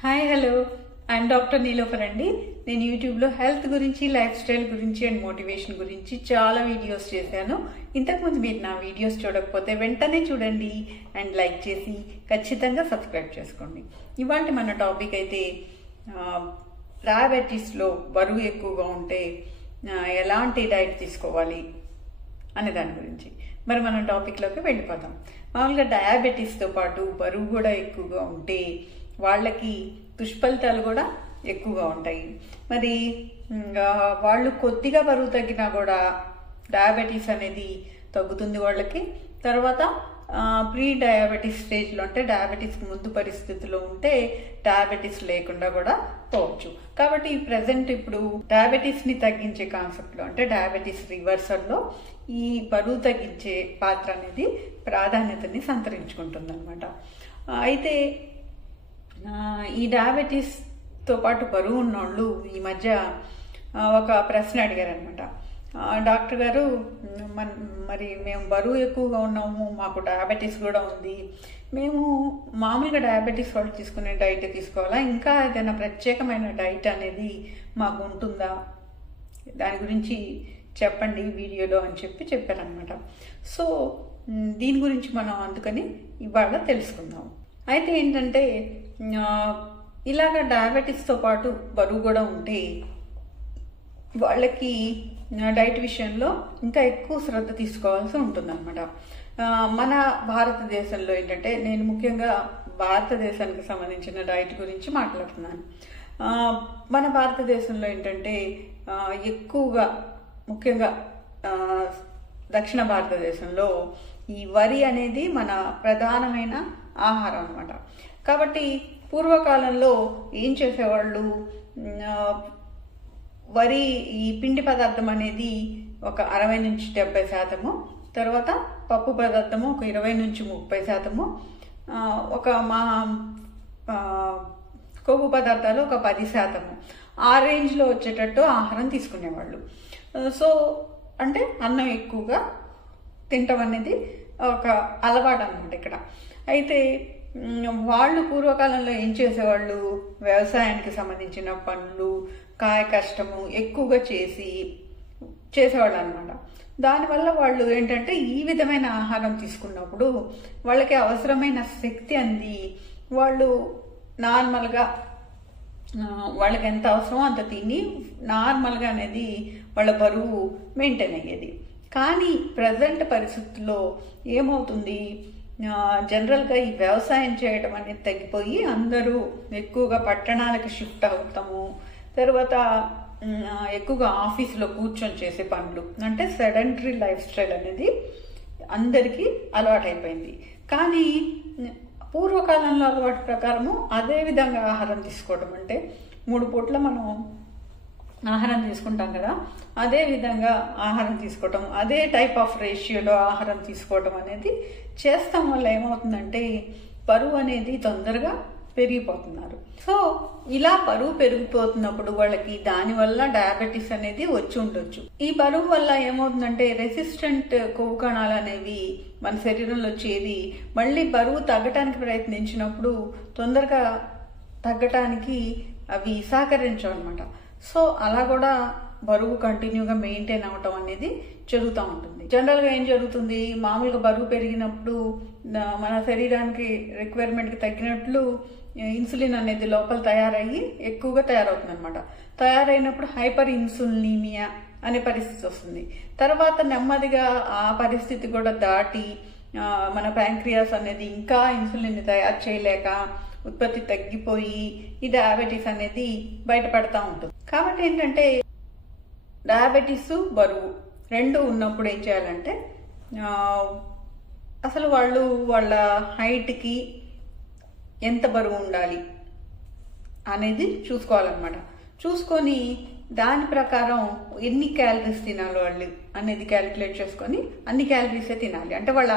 Hi hello I'm doctor Niloufer అండి. నేను యూట్యూబ్లో హెల్త్ గురించి, లైఫ్ స్టైల్ గురించి అండ్ మోటివేషన్ గురించి చాలా వీడియోస్ చేశాను. ఇంతకుముందు మీరు నా వీడియోస్ చూడకపోతే వెంటనే చూడండి అండ్ లైక్ చేసి ఖచ్చితంగా సబ్స్క్రైబ్ చేసుకోండి. ఇవాళ మన టాపిక్ అయితే డయాబెటీస్లో బరువు ఎక్కువగా ఉంటే ఎలాంటి డైట్ తీసుకోవాలి అనే దాని గురించి. మరి మనం టాపిక్లోకి వెళ్ళిపోతాం. మామూలుగా డయాబెటీస్తో పాటు బరువు కూడా ఎక్కువగా ఉంటే వాళ్ళకి దుష్ఫలితాలు కూడా ఎక్కువగా ఉంటాయి. మరి వాళ్ళు కొద్దిగా బరువు తగ్గినా కూడా డయాబెటీస్ అనేది తగ్గుతుంది వాళ్ళకి. తర్వాత ప్రీ డయాబెటీస్ స్టేజ్లో అంటే డయాబెటీస్కి ముందు పరిస్థితిలో ఉంటే డయాబెటీస్ లేకుండా కూడా పోవచ్చు. కాబట్టి ప్రజెంట్ ఇప్పుడు డయాబెటీస్ని తగ్గించే కాన్సెప్ట్లో అంటే డయాబెటీస్ రివర్సల్లో ఈ బరువు తగ్గించే పాత్ర అనేది ప్రాధాన్యతని సంతరించుకుంటుంది అనమాట. అయితే ఈ డయాబెటీస్తో పాటు బరువు ఉన్నోళ్ళు ఈ మధ్య ఒక ప్రశ్న అడిగారు అనమాట. డాక్టర్ గారు, మరి మేము బరువు ఎక్కువగా ఉన్నాము, మాకు డయాబెటీస్ కూడా ఉంది, మేము మామూలుగా డయాబెటీస్ వాళ్ళు తీసుకునే డైట్ తీసుకోవాలా, ఇంకా ఏదైనా ప్రత్యేకమైన డైట్ అనేది మాకు ఉంటుందా, దాని గురించి చెప్పండి వీడియోలో అని చెప్పారనమాట. సో దీని గురించి మనం అందుకని ఇవాళ తెలుసుకుందాం. అయితే ఏంటంటే ఇలాగ డయాబెటీస్తో పాటు బరువు కూడా ఉంటే వాళ్ళకి డైట్ విషయంలో ఇంకా ఎక్కువ శ్రద్ధ తీసుకోవాల్సి ఉంటుందన్నమాట. మన భారతదేశంలో ఏంటంటే, నేను ముఖ్యంగా భారతదేశానికి సంబంధించిన డైట్ గురించి మాట్లాడుతున్నాను. మన భారతదేశంలో ఏంటంటే ఎక్కువగా ముఖ్యంగా దక్షిణ భారతదేశంలో ఈ వరి అనేది మన ప్రధానమైన ఆహారం అన్నమాట. కాబట్టి పూర్వకాలంలో ఏం చేసేవాళ్ళు, వరి ఈ పిండి పదార్థం అనేది ఒక 60 నుంచి 70%, తర్వాత పప్పు పదార్థము ఒక 20 నుంచి 30%, ఒక కొవ్వు పదార్థాలు ఒక 10%, ఆ రేంజ్లో వచ్చేటట్టు ఆహారం తీసుకునేవాళ్ళు. సో అంటే అన్నం ఎక్కువగా తినటం అనేది ఒక అలవాటు అన్నమాట ఇక్కడ. అయితే వాళ్ళు పూర్వకాలంలో ఏం చేసేవాళ్ళు, వ్యవసాయానికి సంబంధించిన పనులు, కాయ కష్టము ఎక్కువగా చేసేవాళ్ళు అనమాట. దానివల్ల వాళ్ళు ఏంటంటే ఈ విధమైన ఆహారం తీసుకున్నప్పుడు వాళ్ళకి అవసరమైన శక్తి అంది వాళ్ళు నార్మల్గా వాళ్ళకి ఎంత అవసరమో అంత తిని నార్మల్గా అనేది వాళ్ళ బరువు మెయింటైన్ అయ్యేది. కానీ ప్రజెంట్ పరిస్థితుల్లో ఏమవుతుంది, జనరల్గా ఈ వ్యవసాయం చేయడం అనేది తగ్గిపోయి అందరూ ఎక్కువగా పట్టణాలకు షిఫ్ట్ అవుతాము. తర్వాత ఎక్కువగా ఆఫీసులో కూర్చొని చేసే పనులు అంటే సెడెంటరీ లైఫ్ స్టైల్ అనేది అందరికీ అలవాటైపోయింది. కానీ పూర్వకాలంలో అలవాటు ప్రకారము అదే విధంగా ఆహారం తీసుకోవడం అంటే 3 పూట్ల మనం ఆహారం తీసుకుంటాం కదా, అదే విధంగా ఆహారం తీసుకోవటం, అదే టైప్ ఆఫ్ రేషియోలో ఆహారం తీసుకోవటం అనేది చేస్తాం వల్ల ఏమవుతుందంటే బరువు అనేది తొందరగా పెరిగిపోతున్నారు. సో ఇలా బరువు పెరిగిపోతున్నప్పుడు వాళ్ళకి దానివల్ల డయాబెటీస్ అనేది వచ్చి ఉండొచ్చు. ఈ బరువు వల్ల ఏమవుతుందంటే రెసిస్టెంట్ కొవ్వు కణాలు అనేవి మన శరీరంలో చేరి మళ్ళీ బరువు తగ్గటానికి ప్రయత్నించినప్పుడు తొందరగా తగ్గటానికి అవి సహకరించవు అనమాట. సో అలా కూడా బరువు కంటిన్యూగా మెయింటైన్ అవ్వటం అనేది జరుగుతూ ఉంటుంది. జనరల్గా ఏం జరుగుతుంది, మామూలుగా బరువు పెరిగినప్పుడు మన శరీరానికి రిక్వైర్మెంట్కి తగ్గినట్లు ఇన్సులిన్ అనేది లోపల తయారయ్యి ఎక్కువగా తయారవుతుంది అనమాట. తయారైనప్పుడు హైపర్ ఇన్సులినిమియా అనే పరిస్థితి వస్తుంది. తర్వాత నెమ్మదిగా ఆ పరిస్థితి కూడా దాటి మన ప్యాంక్రియాస్ అనేది ఇంకా ఇన్సులిన్ తయారు చేయలేక ఉత్పత్తి తగ్గిపోయి ఈ డయాబెటీస్ అనేది బయటపడతా ఉంటుంది. కాబట్టి ఏంటంటే డయాబెటీస్ బరువు రెండు ఉన్నప్పుడు ఏం చేయాలంటే అసలు వాళ్ళ హైట్కి ఎంత బరువు ఉండాలి అనేది చూసుకోవాలన్నమాట. చూసుకొని దాని ప్రకారం ఎన్ని క్యాలరీస్ తినాలి వాళ్ళు అనేది క్యాలిక్యులేట్ చేసుకొని అన్ని క్యాలరీసే తినాలి. అంటే వాళ్ళ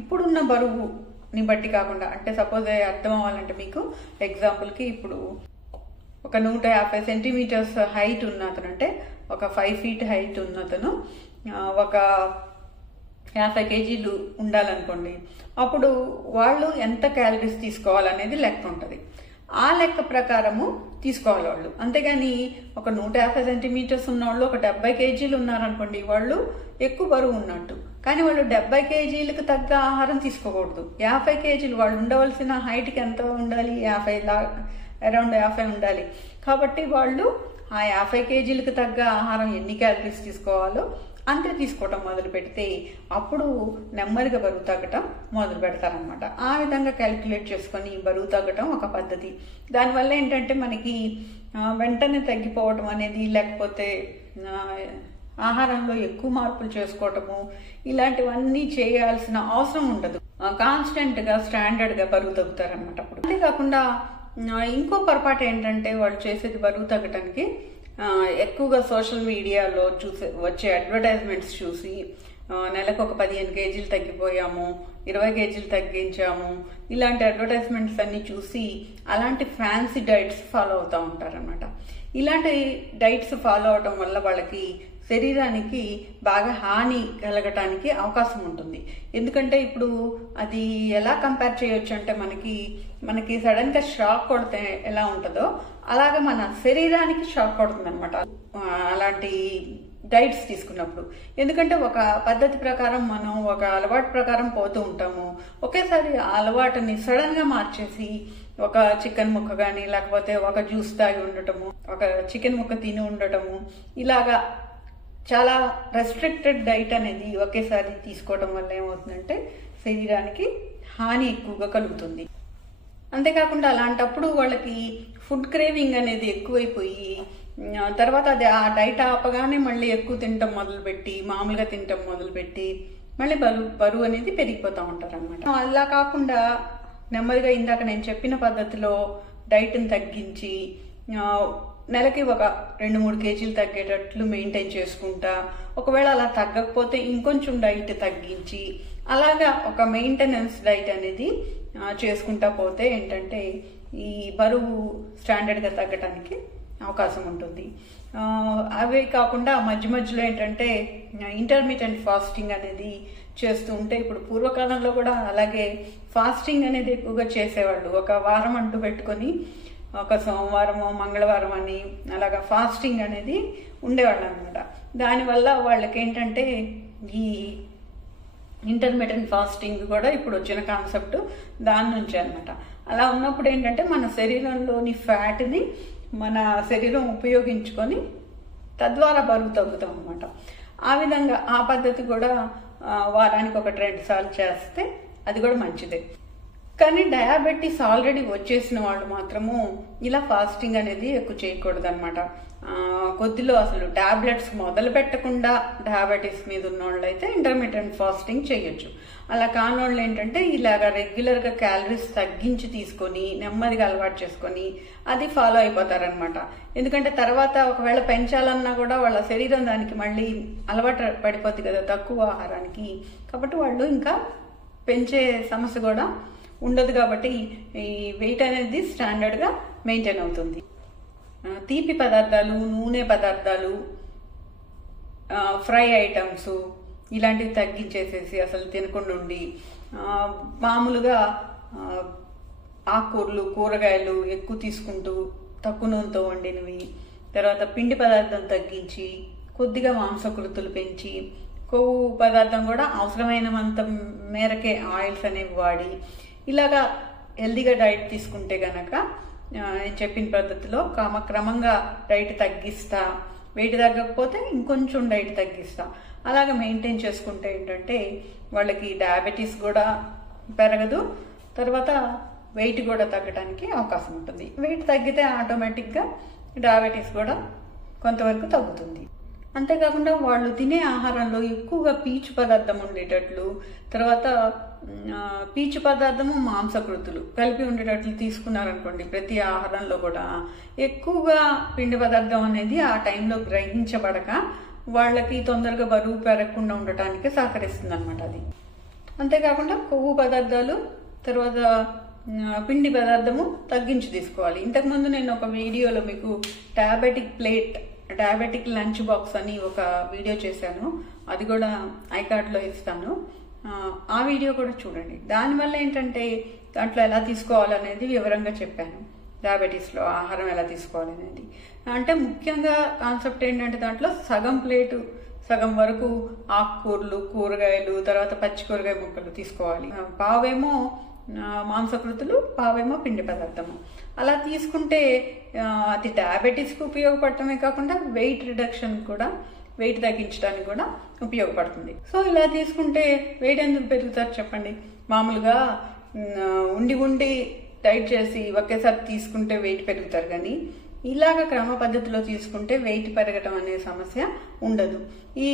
ఇప్పుడున్న బరువుని బట్టి కాకుండా, అంటే సపోజ్ అర్థం అవ్వాలంటే మీకు ఎగ్జాంపుల్కి ఇప్పుడు ఒక 150 సెంటీమీటర్స్ హైట్ ఉన్న అతను, అంటే ఒక 5 ఫీట్ హైట్ ఉన్న అతను ఒక 50 కేజీలు ఉండాలనుకోండి, అప్పుడు వాళ్ళు ఎంత క్యాలరీస్ తీసుకోవాలనేది లెక్క ఉంటుంది. ఆ లెక్క ప్రకారము తీసుకోవాలి వాళ్ళు. అంతేగాని ఒక 150 సెంటీమీటర్స్ ఉన్న వాళ్ళు ఒక 70 కేజీలు ఉన్నారనుకోండి, వాళ్ళు ఎక్కువ బరువు ఉన్నట్టు. కానీ వాళ్ళు 70 కేజీలకు తగ్గ ఆహారం తీసుకోకూడదు. 50 కేజీలు వాళ్ళు ఉండవలసిన హైట్కి ఎంత ఉండాలి, అరౌండ్ 50 ఉండాలి. కాబట్టి వాళ్ళు ఆ 50 కేజీలకు తగ్గ ఆహారం ఎన్ని క్యాలరీస్ తీసుకోవాలో అంతే తీసుకోవటం మొదలు పెడితే అప్పుడు నెమ్మదిగా బరువు తగ్గటం మొదలు పెడతారనమాట. ఆ విధంగా క్యాలిక్యులేట్ చేసుకొని బరువు తగ్గటం ఒక పద్ధతి. దానివల్ల ఏంటంటే మనకి వెంటనే తగ్గిపోవటం అనేది, లేకపోతే ఆహారంలో ఎక్కువ మార్పులు చేసుకోవటము, ఇలాంటివన్నీ చేయాల్సిన అవసరం ఉండదు. కాన్స్టెంట్గా స్టాండర్డ్గా బరువు తగ్గుతారనమాట. అప్పుడు అంతేకాకుండా ఇంకో పొరపాటు ఏంటంటే వాళ్ళు చేసేది బరువు తగ్గటానికి ఎక్కువగా సోషల్ మీడియాలో వచ్చే అడ్వర్టైజ్మెంట్స్ చూసి నెలకు ఒక 15 కేజీలు తగ్గిపోయాము, 20 కేజీలు తగ్గించాము, ఇలాంటి అడ్వర్టైజ్మెంట్స్ అన్ని చూసి అలాంటి ఫ్యాన్సీ డైట్స్ ఫాలో అవుతూ ఉంటారనమాట. ఇలాంటి డైట్స్ ఫాలో అవటం వల్ల వాళ్ళకి శరీరానికి బాగా హాని కలగటానికి అవకాశం ఉంటుంది. ఎందుకంటే ఇప్పుడు అది ఎలా కంపేర్ చేయొచ్చు అంటే మనకి సడన్గా షాక్ కొడితే ఎలా ఉంటుందో అలాగే మన శరీరానికి షాక్ కొడుతుంది అనమాట అలాంటి డైట్స్ తీసుకున్నప్పుడు. ఎందుకంటే ఒక పద్ధతి ప్రకారం మనం ఒక అలవాటు ప్రకారం పోతూ ఉంటాము. ఒకేసారి ఆ అలవాటుని సడన్గా మార్చేసి ఒక చికెన్ ముక్క కానీ, లేకపోతే ఒక జ్యూస్ తాగి ఉండటము, ఒక చికెన్ ముక్క తిని ఉండటము, ఇలాగా చాలా రెస్ట్రిక్టెడ్ డైట్ అనేది ఒకేసారి తీసుకోవడం వల్ల ఏమవుతుందంటే శరీరానికి హాని ఎక్కువగా కలుగుతుంది. అంతేకాకుండా అలాంటప్పుడు వాళ్ళకి ఫుడ్ క్రేవింగ్ అనేది ఎక్కువైపోయి తర్వాత అది ఆ డైట్ ఆపగానే మళ్ళీ ఎక్కువ తినటం మొదలుపెట్టి, మామూలుగా తినటం మొదలుపెట్టి మళ్ళీ బరువు అనేది పెరిగిపోతూ ఉంటారు అనమాట. అలా కాకుండా నెమ్మదిగా ఇందాక నేను చెప్పిన పద్ధతిలో డైట్ని తగ్గించి నెలకి ఒక 2-3 కేజీలు తగ్గేటట్లు మెయింటైన్ చేసుకుంటా, ఒకవేళ అలా తగ్గకపోతే ఇంకొంచెం డైట్ తగ్గించి అలాగా ఒక మెయింటెనెన్స్ డైట్ అనేది చేసుకుంటా పోతే ఏంటంటే ఈ బరువు స్టాండర్డ్గా తగ్గడానికి అవకాశం ఉంటుంది. అవే కాకుండా మధ్య మధ్యలో ఏంటంటే ఇంటర్మీడియట్ ఫాస్టింగ్ అనేది చేస్తూ ఉంటే, ఇప్పుడు పూర్వకాలంలో కూడా అలాగే ఫాస్టింగ్ అనేది ఎక్కువగా చేసేవాళ్ళు. ఒక వారం అంటూ పెట్టుకొని ఒక సోమవారమో మంగళవారం అని అలాగా ఫాస్టింగ్ అనేది ఉండేవాళ్ళు అనమాట. దానివల్ల వాళ్ళకి ఏంటంటే ఈ ఇంటర్మీడియట్ ఫాస్టింగ్ కూడా ఇప్పుడు వచ్చిన కాన్సెప్ట్ దాని నుంచి అనమాట. అలా ఉన్నప్పుడు ఏంటంటే మన శరీరంలోని ఫ్యాట్ని మన శరీరం ఉపయోగించుకొని తద్వారా బరువు తగ్గుతాం అనమాట. ఆ విధంగా ఆ పద్ధతి కూడా వారానికి ఒక 2 సార్లు చేస్తే అది కూడా మంచిదే. కానీ డయాబెటీస్ ఆల్రెడీ వచ్చేసిన వాళ్ళు మాత్రము ఇలా ఫాస్టింగ్ అనేది ఎక్కువ చేయకూడదు అనమాట. కొద్దిలో అసలు టాబ్లెట్స్ మొదలు పెట్టకుండా డయాబెటీస్ మీద ఉన్న వాళ్ళు అయితే ఇంటర్మీడియట్ ఫాస్టింగ్ చేయొచ్చు. అలా కానోళ్ళు ఏంటంటే ఇలాగ రెగ్యులర్గా క్యాలరీస్ తగ్గించి తీసుకొని నెమ్మదిగా అలవాటు చేసుకొని అది ఫాలో అయిపోతారనమాట. ఎందుకంటే తర్వాత ఒకవేళ పెంచాలన్నా కూడా వాళ్ళ శరీరం దానికి మళ్ళీ అలవాటు పడిపోద్ది కదా తక్కువ ఆహారానికి. కాబట్టి వాళ్ళు ఇంకా పెంచే సమస్య కూడా ఉండదు. కాబట్టి ఈ వెయిట్ అనేది స్టాండర్డ్గా మెయింటైన్ అవుతుంది. తీపి పదార్థాలు, నూనె పదార్థాలు, ఫ్రై ఐటమ్స్ ఇలాంటివి తగ్గించేసేసి అసలు తినకుండా ఉండి మామూలుగా ఆకుకూరలు, కూరగాయలు ఎక్కువ తీసుకుంటూ తక్కువ నూనెతో వండినవి, తర్వాత పిండి పదార్థం తగ్గించి కొద్దిగా మాంసకృతులు పెంచి కొవ్వు పదార్థం కూడా అవసరమైనంత మేరకే ఆయిల్స్ అనేవి వాడి ఇలాగా హెల్దీగా డైట్ తీసుకుంటే గనక నేను చెప్పిన పద్ధతిలో క్రమంగా డైట్ తగ్గిస్తా, వెయిట్ తగ్గకపోతే ఇంకొంచెం డైట్ తగ్గిస్తా, అలాగే మెయింటైన్ చేసుకుంటే ఏంటంటే వాళ్ళకి డయాబెటీస్ కూడా పెరగదు, తర్వాత వెయిట్ కూడా తగ్గడానికి అవకాశం ఉంటుంది. వెయిట్ తగ్గితే ఆటోమేటిక్గా డయాబెటీస్ కూడా కొంతవరకు తగ్గుతుంది. అంతేకాకుండా వాళ్ళు తినే ఆహారంలో ఎక్కువగా పీచు పదార్థం ఉండేటట్లు, తర్వాత పీచు పదార్థము మాంసకృతులు కలిపి ఉండేటట్లు తీసుకున్నారనుకోండి ప్రతి ఆహారంలో కూడా ఎక్కువగా పిండి పదార్థం అనేది ఆ టైంలో గ్రహించబడక వాళ్ళకి తొందరగా బరువు పెరగకుండా ఉండటానికి సహకరిస్తుంది అనమాట అది. అంతేకాకుండా కొవ్వు పదార్థాలు, తర్వాత పిండి పదార్థము తగ్గించి తీసుకోవాలి. ఇంతకుముందు నేను ఒక వీడియోలో మీకు డయాబెటిక్ లంచ్ బాక్స్ అని ఒక వీడియో చేశాను, అది కూడా ఐకార్డ్లో ఇస్తాను, ఆ వీడియో కూడా చూడండి. దానివల్ల ఏంటంటే దాంట్లో ఎలా తీసుకోవాలనేది వివరంగా చెప్పాను. డయాబెటీస్లో ఆహారం ఎలా తీసుకోవాలి అనేది. అంటే ముఖ్యంగా కాన్సెప్ట్ ఏంటంటే దాంట్లో సగం ప్లేటు, సగం వరకు ఆకుకూరలు, కూరగాయలు, తర్వాత పచ్చి కూరగాయ ముక్కలు తీసుకోవాలి. పావేమో మాంసకృతులు, పావేమో పిండి పదార్థము. అలా తీసుకుంటే అది డయాబెటీస్కి ఉపయోగపడటమే కాకుండా వెయిట్ రిడక్షన్ కూడా, వెయిట్ తగ్గించడానికి కూడా ఉపయోగపడుతుంది. సో ఇలా తీసుకుంటే వెయిట్ ఎందుకు పెరుగుతారు చెప్పండి? మామూలుగా ఉండి డైట్ చేసి ఒకేసారి తీసుకుంటే వెయిట్ పెరుగుతారు, కానీ ఇలాగ క్రమ పద్ధతిలో తీసుకుంటే వెయిట్ పెరగటం అనే సమస్య ఉండదు. ఈ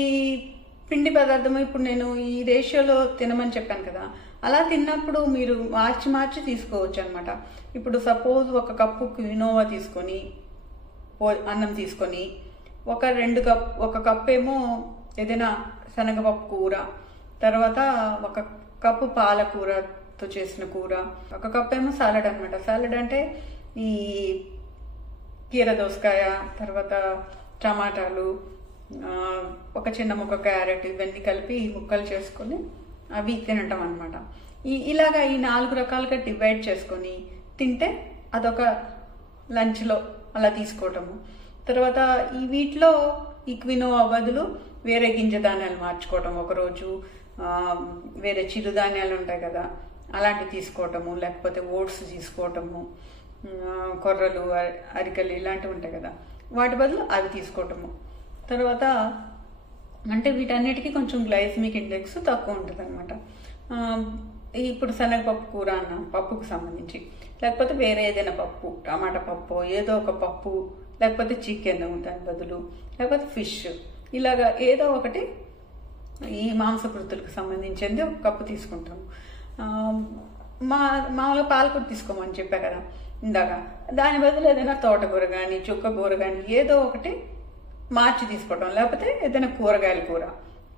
పిండి పదార్థం ఇప్పుడు నేను ఈ రేషియోలో తినమని చెప్పాను కదా, అలా తిన్నప్పుడు మీరు మార్చి తీసుకోవచ్చు అనమాట. ఇప్పుడు సపోజ్ 1 కప్పు క్వినోవా తీసుకొని అన్నం తీసుకొని ఒక కప్ ఏమో ఏదైనా శనగపప్పు కూర, తర్వాత 1 కప్పు పాలకూరతో చేసిన కూర, 1 కప్ ఏమో సాలడ్ అనమాట. సాలడ్ అంటే ఈ కీర దోసకాయ, తర్వాత టమాటాలు, ఒక చిన్న ముక్క క్యారెట్, ఇవన్నీ కలిపి ముక్కలు చేసుకొని అవి తినటం అనమాట. ఇలాగా ఈ 4 రకాలుగా డివైడ్ చేసుకొని తింటే అదొక లంచ్లో అలా తీసుకోవటము. తర్వాత ఈ వీటిలో ఈ క్వినోవా బదులు వేరే గింజ ధాన్యాలు మార్చుకోవటం, ఒకరోజు వేరే చిరుధాన్యాలు ఉంటాయి కదా అలాంటివి తీసుకోవటము, లేకపోతే ఓట్స్ తీసుకోవటము, కొర్రలు, అరికలు ఇలాంటివి ఉంటాయి కదా వాటి బదులు అవి తీసుకోవటము. తర్వాత అంటే వీటన్నిటికీ కొంచెం గ్లైసెమిక్ ఇండెక్స్ తక్కువ ఉంటుంది అనమాట. ఇప్పుడు శనగపప్పు కూర అన్న పప్పుకు సంబంధించి, లేకపోతే వేరే ఏదైనా పప్పు, టమాటా పప్పు, ఏదో ఒక పప్పు, లేకపోతే చికెన్ దాని బదులు, లేకపోతే ఫిష్, ఇలాగా ఏదో ఒకటి ఈ మాంసకృతులకు సంబంధించింది 1 కప్పు తీసుకుంటాము. మామూలుగా పాలకూర తీసుకోమని చెప్పా కదా ఇందాక, దాని బదులు ఏదైనా తోటకూర కానీ, చుక్కకూర కానీ ఏదో ఒకటి మార్చి తీసుకోవటం, లేకపోతే ఏదైనా కూరగాయల కూర,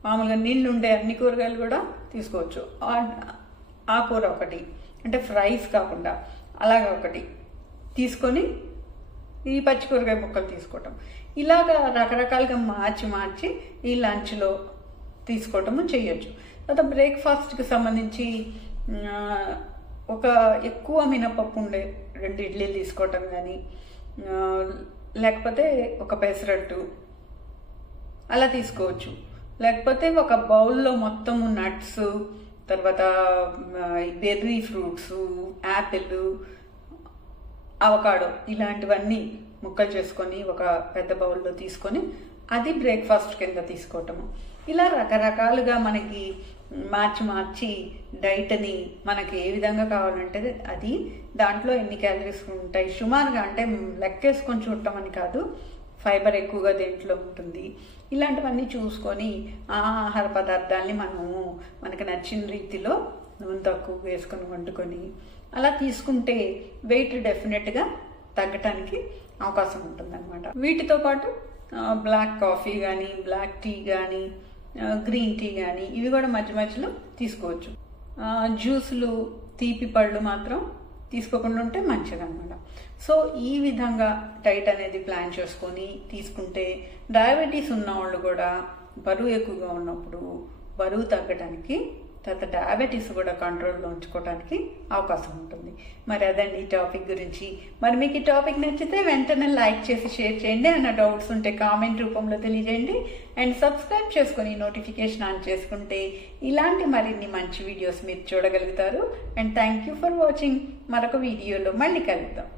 మామూలుగా నీళ్ళు ఉండే అన్ని కూరగాయలు కూడా తీసుకోవచ్చు. ఆ కూర ఒకటి, అంటే ఫ్రైస్ కాకుండా అలాగ ఒకటి తీసుకొని ఈ పచ్చి కూరగాయ ముక్కలు తీసుకోవటం, ఇలాగా రకరకాలుగా మార్చి ఈ లంచ్లో తీసుకోవటము చేయొచ్చు. తర్వాత బ్రేక్ఫాస్ట్కి సంబంధించి ఒక ఎక్కువ మినపప్పు ఉండే 2 ఇడ్లీలు తీసుకోవటం కానీ, లేకపోతే ఒక పెసరట్టు అలా తీసుకోవచ్చు. లేకపోతే ఒక బౌల్లో మొత్తము నట్స్, తర్వాత బెర్రీ ఫ్రూట్స్, యాపిల్, అవకాడో ఇలాంటివన్నీ ముక్కలు చేసుకొని ఒక పెద్ద బౌల్లో తీసుకొని అది బ్రేక్ఫాస్ట్ కింద తీసుకోవటము. ఇలా రకరకాలుగా మనకి మార్చి డైట్ని మనకి ఏ విధంగా కావాలంటే అది, దాంట్లో ఎన్ని క్యాలరీస్ ఉంటాయి సుమారుగా, అంటే లెక్కేసుకొని చూడటం అని కాదు, ఫైబర్ ఎక్కువగా దేంట్లో ఉంటుంది, ఇలాంటివన్నీ చూసుకొని ఆ ఆహార పదార్థాలని మనకు నచ్చిన రీతిలో నూనె తక్కువ వేసుకొని వండుకొని అలా తీసుకుంటే వెయిట్ డెఫినెట్గా తగ్గటానికి అవకాశం ఉంటుంది అనమాట. వీటితో పాటు బ్లాక్ కాఫీ కానీ, బ్లాక్ టీ కానీ, గ్రీన్ టీ కానీ ఇవి కూడా మధ్యలో తీసుకోవచ్చు. జ్యూసులు, తీపి పళ్ళు మాత్రం తీసుకోకుండా ఉంటే మంచిది అనమాట. సో ఈ విధంగా డైట్ అనేది ప్లాన్ చేసుకొని తీసుకుంటే డయాబెటీస్ ఉన్న వాళ్ళు కూడా బరువు ఎక్కువగా ఉన్నప్పుడు బరువు తగ్గడానికి, తర్వాత డయాబెటీస్ కూడా కంట్రోల్లో ఉంచుకోవడానికి అవకాశం ఉంటుంది. మరి అదండి ఈ టాపిక్ గురించి. మరి మీకు ఈ టాపిక్ నచ్చితే వెంటనే లైక్ చేసి షేర్ చేయండి. ఏమైనా డౌట్స్ ఉంటే కామెంట్ రూపంలో తెలియజేయండి. అండ్ సబ్స్క్రైబ్ చేసుకొని నోటిఫికేషన్ ఆన్ చేసుకుంటే ఇలాంటి మరిన్ని మంచి వీడియోస్ మీరు చూడగలుగుతారు. And thank you for watching. మరొక వీడియోలో మళ్ళీ కలుద్దాం.